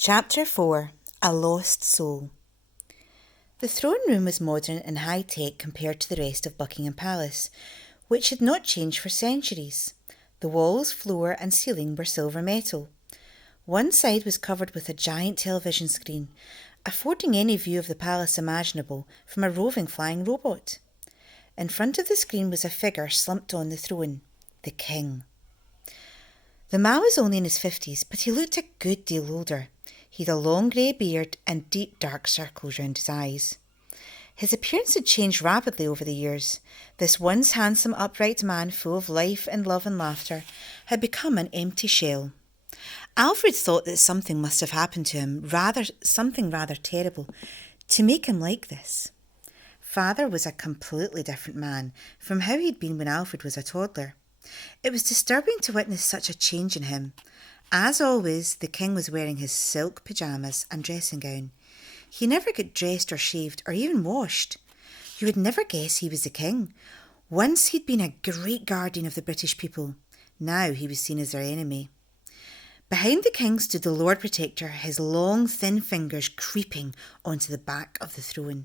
Chapter 4 A Lost Soul. The throne room was modern and high-tech compared to the rest of Buckingham Palace, which had not changed for centuries. The walls, floor and ceiling were silver metal. One side was covered with a giant television screen, affording any view of the palace imaginable from a roving flying robot. In front of the screen was a figure slumped on the throne, the king. The man was only in his 50s, but he looked a good deal older. He had a long grey beard and deep dark circles round his eyes. His appearance had changed rapidly over the years. This once handsome, upright man, full of life and love and laughter, had become an empty shell. Alfred thought that something must have happened to him, something rather terrible, to make him like this. Father was a completely different man from how he'd been when Alfred was a toddler. It was disturbing to witness such a change in him. As always, the king was wearing his silk pyjamas and dressing gown. He never got dressed or shaved or even washed. You would never guess he was the king. Once he'd been a great guardian of the British people. Now he was seen as their enemy. Behind the king stood the Lord Protector, his long, thin fingers creeping onto the back of the throne.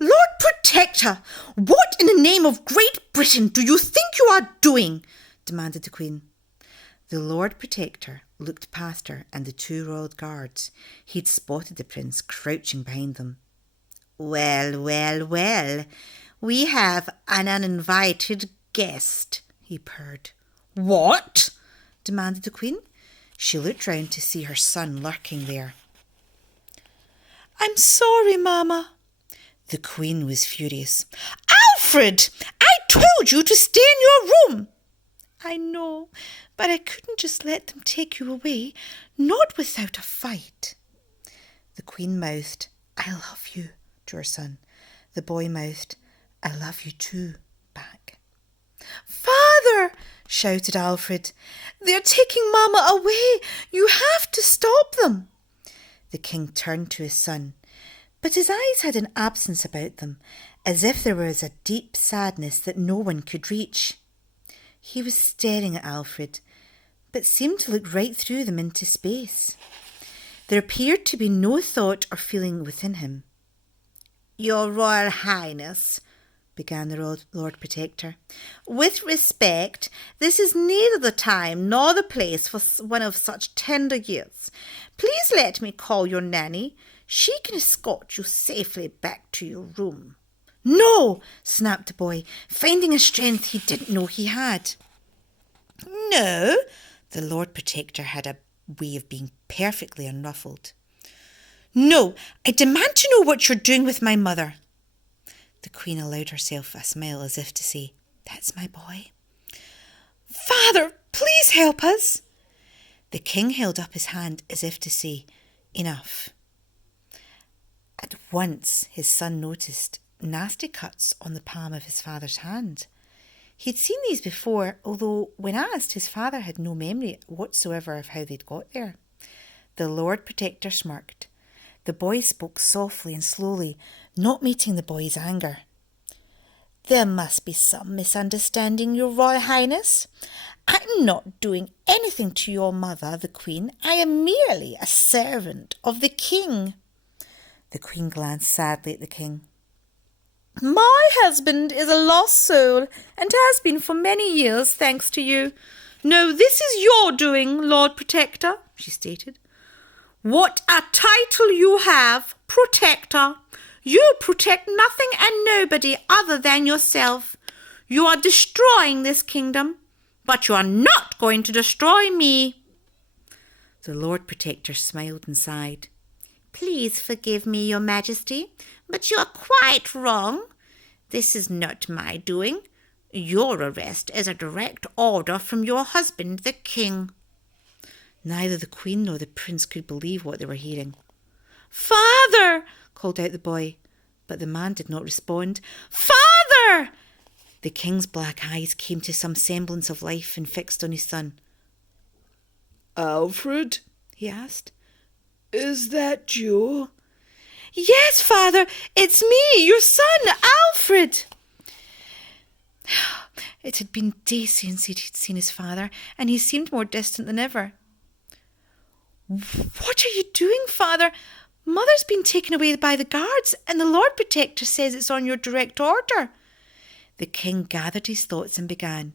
Lord Protector, what in the name of Great Britain do you think you are doing? Demanded the Queen. The Lord Protector looked past her and the two royal guards. He'd spotted the prince crouching behind them. Well, we have an uninvited guest, he purred. What? Demanded the Queen. She looked round to see her son lurking there. I'm sorry, Mamma. The Queen was furious. Alfred, I told you to stay in your room. I know, but I couldn't just let them take you away, not without a fight. The Queen mouthed, I love you, to her son. The boy mouthed, I love you too, back. Father, shouted Alfred, they're taking Mamma away. You have to stop them. The King turned to his son, but his eyes had an absence about them, as if there was a deep sadness that no one could reach. He was staring at Alfred, but seemed to look right through them into space. There appeared to be no thought or feeling within him. Your Royal Highness, began the Lord Protector, with respect, this is neither the time nor the place for one of such tender years. Please let me call your nanny. She can escort you safely back to your room. No, snapped the boy, finding a strength he didn't know he had. No, the Lord Protector had a way of being perfectly unruffled. No, I demand to know what you're doing with my mother. The Queen allowed herself a smile as if to say, That's my boy. Father, please help us. The King held up his hand as if to say, Enough. At once his son noticed nasty cuts on the palm of his father's hand. He'd seen these before, although when asked, his father had no memory whatsoever of how they'd got there. The Lord Protector smirked. The boy spoke softly and slowly, not meeting the boy's anger. There must be some misunderstanding, Your Royal Highness. I'm not doing anything to your mother, the Queen. I am merely a servant of the King. The Queen glanced sadly at the King. My husband is a lost soul and has been for many years, thanks to you. No, this is your doing, Lord Protector, she stated. What a title you have, Protector. You protect nothing and nobody other than yourself. You are destroying this kingdom, but you are not going to destroy me. The Lord Protector smiled and sighed. Please forgive me, Your Majesty, but you are quite wrong. This is not my doing. Your arrest is a direct order from your husband, the King. Neither the Queen nor the Prince could believe what they were hearing. Father! called out the boy, but the man did not respond. Father! The King's black eyes came to some semblance of life and fixed on his son. Alfred? he asked. Is that you? Yes, Father, it's me, your son, Alfred. It had been days since he'd seen his father, and he seemed more distant than ever. What are you doing, Father? Mother's been taken away by the guards, and the Lord Protector says it's on your direct order. The king gathered his thoughts and began.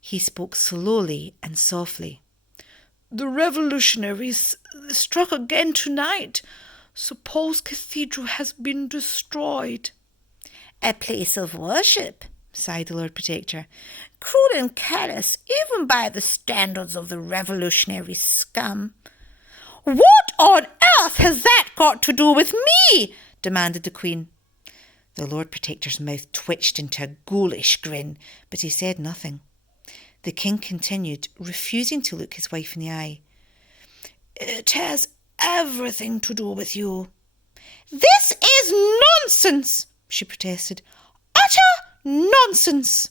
He spoke slowly and softly. The revolutionaries struck again tonight. St. Paul's Cathedral has been destroyed. A place of worship, sighed the Lord Protector. Cruel and callous, even by the standards of the revolutionary scum. What on earth has that got to do with me? Demanded the Queen. The Lord Protector's mouth twitched into a ghoulish grin, but he said nothing. The king continued, refusing to look his wife in the eye. It has everything to do with you. This is nonsense, she protested. Utter nonsense.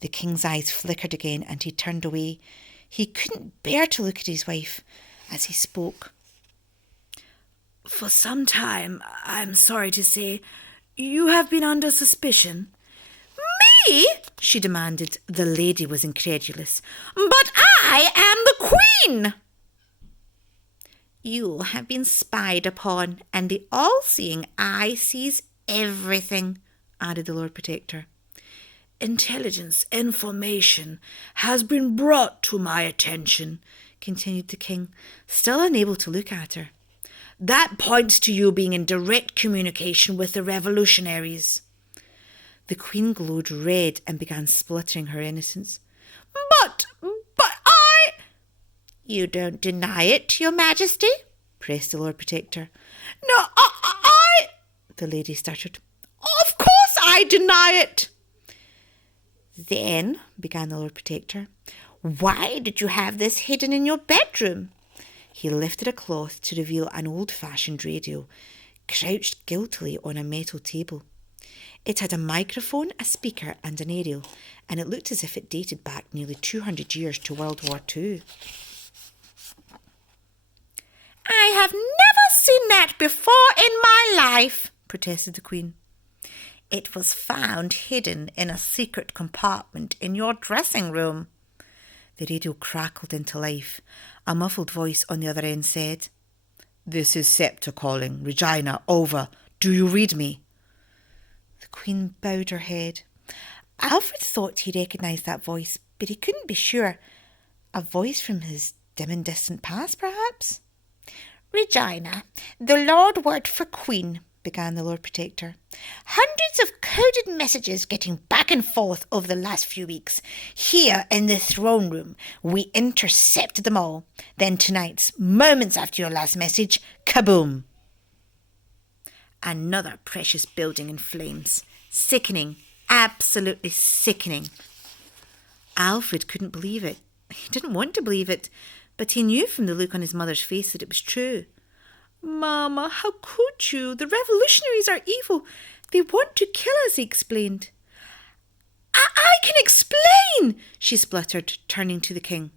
The king's eyes flickered again and he turned away. He couldn't bear to look at his wife as he spoke. For some time, I'm sorry to say, you have been under suspicion. Me? She demanded. The lady was incredulous. But I am the Queen. You have been spied upon, and the all-seeing eye sees everything, added the Lord Protector. Intelligence information has been brought to my attention, continued the king, still unable to look at her. That points to you being in direct communication with the revolutionaries. The Queen glowed red and began spluttering her innocence. But I... You don't deny it, Your Majesty? Pressed the Lord Protector. No, I... The lady stuttered. Of course I deny it. Then, began the Lord Protector, why did you have this hidden in your bedroom? He lifted a cloth to reveal an old-fashioned radio, crouched guiltily on a metal table. It had a microphone, a speaker and an aerial, and it looked as if it dated back nearly 200 years to World War II. I have never seen that before in my life, protested the Queen. It was found hidden in a secret compartment in your dressing room. The radio crackled into life. A muffled voice on the other end said, This is Sceptre calling. Regina, over. Do you read me? The Queen bowed her head. Alfred thought he recognised that voice, but he couldn't be sure. A voice from his dim and distant past, perhaps? Regina, the Lord word for Queen, began the Lord Protector. Hundreds of coded messages getting back and forth over the last few weeks. Here in the throne room, we intercepted them all. Then tonight's, moments after your last message, kaboom! Another precious building in flames. Sickening, absolutely sickening. Alfred couldn't believe it. He didn't want to believe it, but he knew from the look on his mother's face that it was true. Mama, how could you? The revolutionaries are evil. They want to kill us, he explained. I can explain, she spluttered, turning to the king.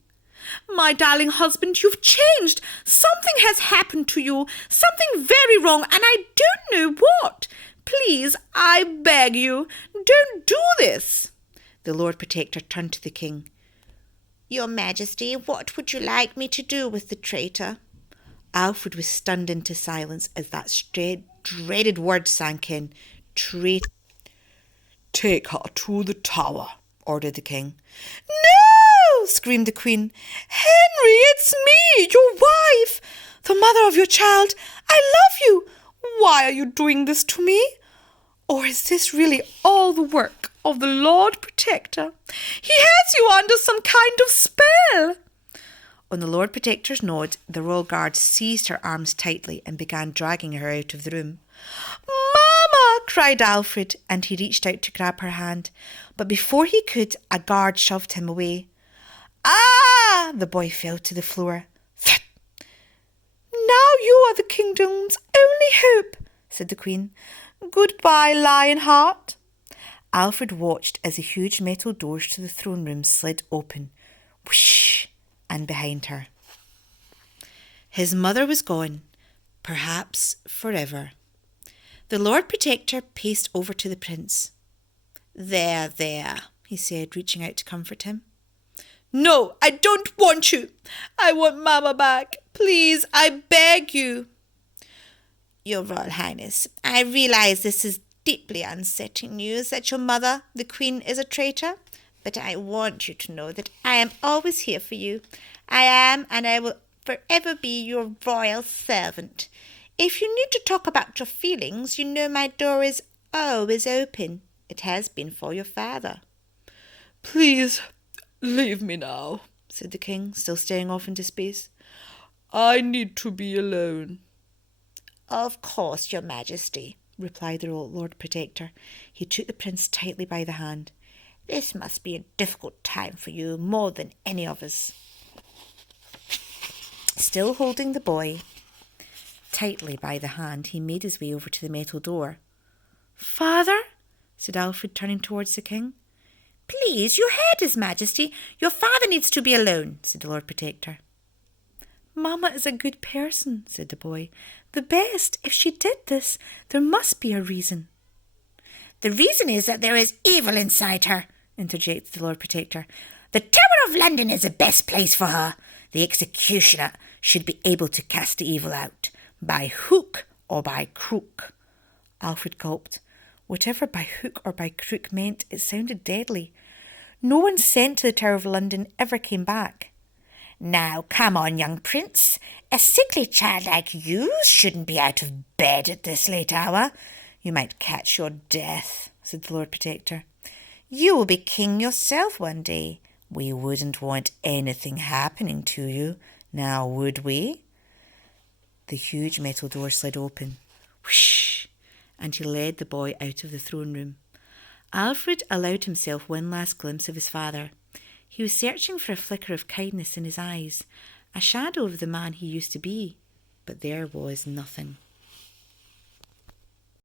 My darling husband, you've changed. Something has happened to you. Something very wrong, and I don't know what. Please, I beg you, don't do this. The Lord Protector turned to the king. Your Majesty, what would you like me to do with the traitor? Alfred was stunned into silence as that dreaded word sank in. Traitor. Take her to the tower, ordered the king. No! Screamed the Queen. Henry, it's me, your wife, the mother of your child. I love you. Why are you doing this to me? Or is this really all the work of the Lord Protector? He has you under some kind of spell. On the Lord Protector's nod, the royal guard seized her arms tightly and began dragging her out of the room. Mama! Cried Alfred, and he reached out to grab her hand. But before he could, a guard shoved him away. Ah! The boy fell to the floor. Now you are the kingdom's only hope, said the Queen. Goodbye, Lionheart. Alfred watched as the huge metal doors to the throne room slid open. Whoosh! And behind her. His mother was gone, perhaps forever. The Lord Protector paced over to the prince. There, he said, reaching out to comfort him. No, I don't want you. I want Mama back. Please, I beg you. Your Royal Highness, I realise this is deeply unsettling news that your mother, the Queen, is a traitor, but I want you to know that I am always here for you. I am, and I will forever be your royal servant. If you need to talk about your feelings, you know my door is always open. It has been for your father. Please, leave me now, said the king, still staring off into space. I need to be alone. Of course, your majesty, replied the Lord Protector. He took the prince tightly by the hand. This must be a difficult time for you, more than any of us. Still holding the boy tightly by the hand, he made his way over to the metal door. Father, said Alfred, turning towards the king. Please, you heard his majesty. Your father needs to be alone, said the Lord Protector. Mamma is a good person, said the boy. The best. If she did this, there must be a reason. The reason is that there is evil inside her, interjected the Lord Protector. The Tower of London is the best place for her. The executioner should be able to cast the evil out, by hook or by crook. Alfred gulped. Whatever by hook or by crook meant, it sounded deadly. No one sent to the Tower of London ever came back. Now, come on, young prince. A sickly child like you shouldn't be out of bed at this late hour. You might catch your death, said the Lord Protector. You will be king yourself one day. We wouldn't want anything happening to you, now would we? The huge metal door slid open. Whoosh! And he led the boy out of the throne room. Alfred allowed himself one last glimpse of his father. He was searching for a flicker of kindness in his eyes, a shadow of the man he used to be, but there was nothing.